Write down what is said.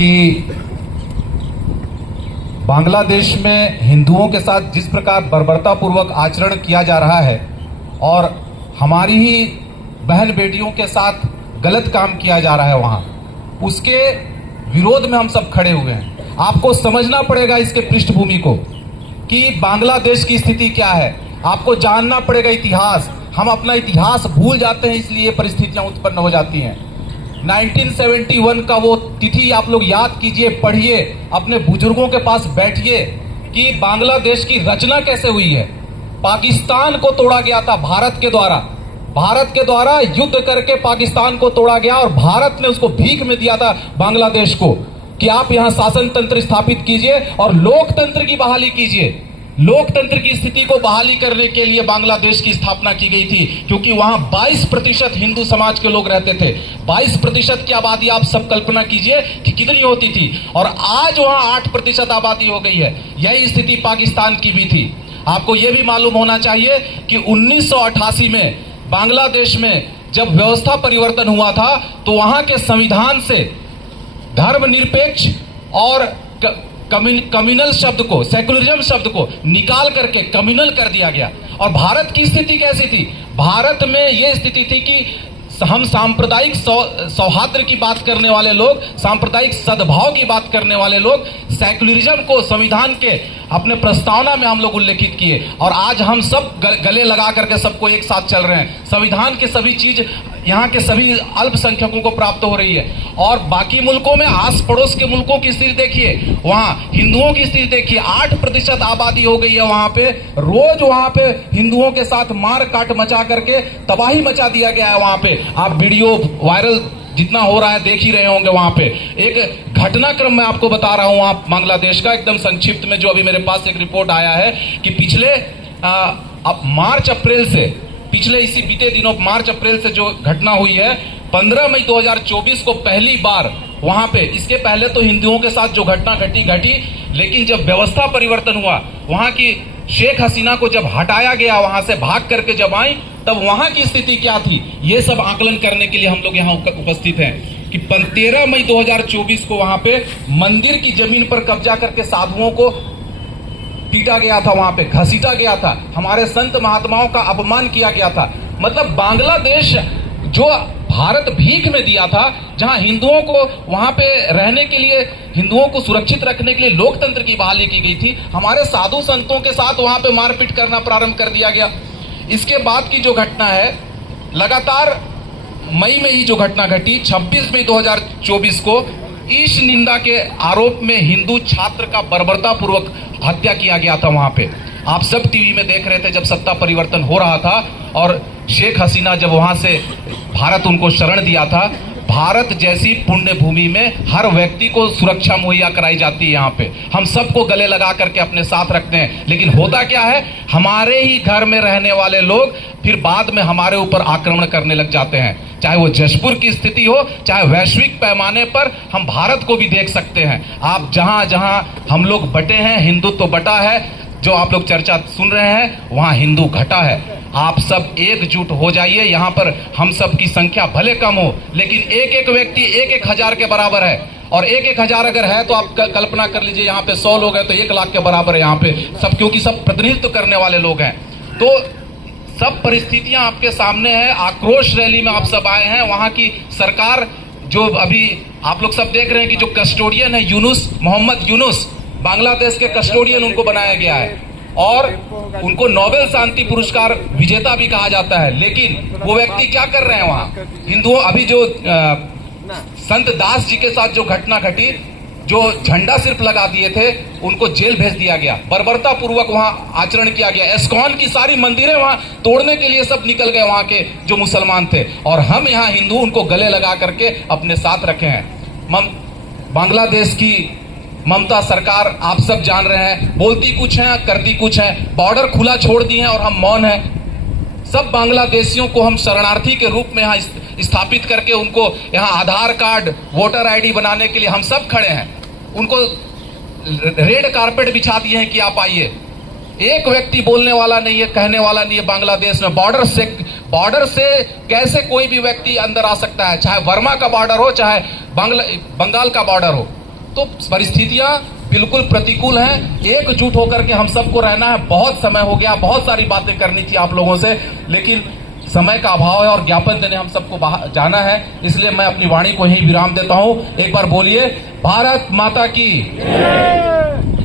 कि बांग्लादेश में हिंदुओं के साथ जिस प्रकार बर्बरतापूर्वक आचरण किया जा रहा है और हमारी ही बहन बेटियों के साथ गलत काम किया जा रहा है वहां, उसके विरोध में हम सब खड़े हुए हैं। आपको समझना पड़ेगा इसके पृष्ठभूमि को कि बांग्लादेश की स्थिति क्या है। आपको जानना पड़ेगा इतिहास। हम अपना इतिहास भूल जाते हैं, इसलिए परिस्थितियां उत्पन्न हो जाती हैं। 1971 का वो तिथि आप लोग याद कीजिए, पढ़िए, अपने बुजुर्गों के पास बैठिए कि बांग्लादेश की रचना कैसे हुई है। पाकिस्तान को तोड़ा गया था भारत के द्वारा युद्ध करके पाकिस्तान को तोड़ा गया और भारत ने उसको भीख में दिया था बांग्लादेश को कि आप यहां शासन तंत्र स्थापित कीजिए और लोकतंत्र की बहाली कीजिए। लोकतंत्र की स्थिति को बहाली करने के लिए बांग्लादेश की स्थापना की गई थी, क्योंकि वहां 22% हिंदू समाज के लोग रहते थे। 22% की आबादी आप सब कल्पना कीजिए कि कितनी होती थी, और आज वहां 8% आबादी हो गई है। यही स्थिति पाकिस्तान की भी थी। आपको यह भी मालूम होना चाहिए कि 1988 में बांग्लादेश में जब व्यवस्था परिवर्तन हुआ था तो वहां के संविधान से धर्मनिरपेक्ष और कम्युनल शब्द को, सेकुलरिज्म शब्द को निकाल करके कम्युनल कर दिया गया। और भारत की स्थिति कैसी थी? भारत में यह स्थिति थी कि हम सांप्रदायिक सौहार्द की बात करने वाले लोग, सांप्रदायिक सद्भाव की बात करने वाले लोग, सेकुलरिज्म को संविधान के अपने प्रस्तावना में हम लोग उल्लेखित किए, और आज हम सब गले लगा करके सबको एक साथ चल रहे हैं। संविधान की सभी चीज यहाँ के सभी अल्पसंख्यकों को प्राप्त हो रही है। और बाकी मुल्कों में, आस पड़ोस के मुल्कों की स्थिति देखिए, वहां हिंदुओं की स्थिति देखिए, 8% आबादी हो गई है वहां पे। रोज वहां पे हिंदुओं के साथ मार काट मचा करके तबाही मचा दिया गया है वहां पे। आप वीडियो वायरल जितना हो रहा है देख ही रहे होंगे। वहां पे एक घटनाक्रम मैं आपको बता रहा हूं आप बांग्लादेश का, एकदम संक्षिप्त में, जो अभी मेरे पास एक रिपोर्ट आया है कि पिछले मार्च अप्रैल से, पिछले इसी बीते दिनों मार्च अप्रैल से जो घटना हुई है, 15 मई 2024 को पहली बार वहां पे, इसके पहले तो हिंदुओं के साथ जो घटना घटी, लेकिन जब व्यवस्था परिवर्तन हुआ, वहां की शेख हसीना को जब हटाया गया, वहां से भाग करके जब आई, तब वहां की स्थिति क्या थी, ये सब आकलन करने के लिए हम लोग यहाँ उपस्थित हैं कि 13 मई 2024 को वहां पे मंदिर की जमीन पर कब्जा करके साधुओं को पीटा गया था, वहां पे घसीटा गया था, हमारे संत महात्माओं का अपमान किया गया था। मतलब बांग्लादेश जो भारत भीख में दिया था, जहां हिंदुओं को वहां पे रहने के लिए, हिंदुओं को सुरक्षित रखने के लिए लोकतंत्र की बहाली की गई थी, हमारे साधु संतों के साथ वहां पे मारपीट करना प्रारंभ कर दिया गया। इसके बाद की जो घटना है, लगातार मई में ही जो घटना घटी, 26 मई 2024 को ईश निंदा के आरोप में हिंदू छात्र का बर्बरतापूर्वक हत्या किया गया था वहां पे। आप सब टीवी में देख रहे थे जब सत्ता परिवर्तन हो रहा था और शेख हसीना जब वहां से भारत उनको शरण दिया था। भारत जैसी पुण्य भूमि में हर व्यक्ति को सुरक्षा मुहैया कराई जाती है। यहाँ पे हम सबको गले लगा करके अपने साथ रखते हैं, लेकिन होता क्या है, हमारे ही घर में रहने वाले लोग फिर बाद में हमारे ऊपर आक्रमण करने लग जाते हैं। चाहे वो जशपुर की स्थिति हो, चाहे वैश्विक पैमाने पर हम भारत को भी देख सकते हैं। आप जहां जहां हम लोग बटे हैं, हिंदुत्व तो बटा है, जो आप लोग चर्चा सुन रहे हैं, वहां हिंदू घटा है। आप सब एकजुट हो जाइए। यहाँ पर हम सब की संख्या भले कम हो, लेकिन एक एक व्यक्ति 1-1 हजार के बराबर है, और 1-1 हजार अगर है तो आप कल्पना कर लीजिए, यहाँ पे 100 लोग हैं तो 1 लाख के बराबर है यहाँ पे सब, क्योंकि सब प्रतिनिधित्व करने वाले लोग हैं। तो सब परिस्थितियां आपके सामने है। आक्रोश रैली में आप सब आए हैं। वहां की सरकार, जो अभी आप लोग सब देख रहे हैं कि जो कस्टोडियन है मोहम्मद यूनुस, बांग्लादेश के कस्टोडियन उनको बनाया गया है, और उनको नोबेल शांति पुरस्कार विजेता भी कहा जाता है। लेकिन वो व्यक्ति क्या कर रहे हैं वहां हिंदुओं, अभी जो संत दास जी के साथ जो घटना घटी, जो झंडा सिर्फ लगा दिए थे, उनको जेल भेज दिया गया, बर्बरता पूर्वक वहां आचरण किया गया। इस्कॉन की सारी मंदिरें वहां तोड़ने के लिए सब निकल गए वहां के जो मुसलमान थे, और हम यहाँ हिंदू उनको गले लगा करके अपने साथ रखे हैं। बांग्लादेश की ममता सरकार आप सब जान रहे हैं, बोलती कुछ है करती कुछ है। बॉर्डर खुला छोड़ दिए हैं और हम मौन हैं। सब बांग्लादेशियों को हम शरणार्थी के रूप में यहाँ स्थापित करके उनको यहाँ आधार कार्ड, वोटर आईडी बनाने के लिए हम सब खड़े हैं। उनको रेड कारपेट बिछा दिए हैं कि आप आइए। एक व्यक्ति बोलने वाला नहीं है, कहने वाला नहीं है बांग्लादेश में। बॉर्डर से कैसे कोई भी व्यक्ति अंदर आ सकता है, चाहे वर्मा का बॉर्डर हो, चाहे बंगाल का बॉर्डर हो। तो परिस्थितियां बिल्कुल प्रतिकूल हैं। एकजुट होकर के हम सबको रहना है। बहुत समय हो गया, बहुत सारी बातें करनी थी आप लोगों से, लेकिन समय का अभाव है और ज्ञापन देने हम सबको जाना है, इसलिए मैं अपनी वाणी को यहीं विराम देता हूं। एक बार बोलिए, भारत माता की।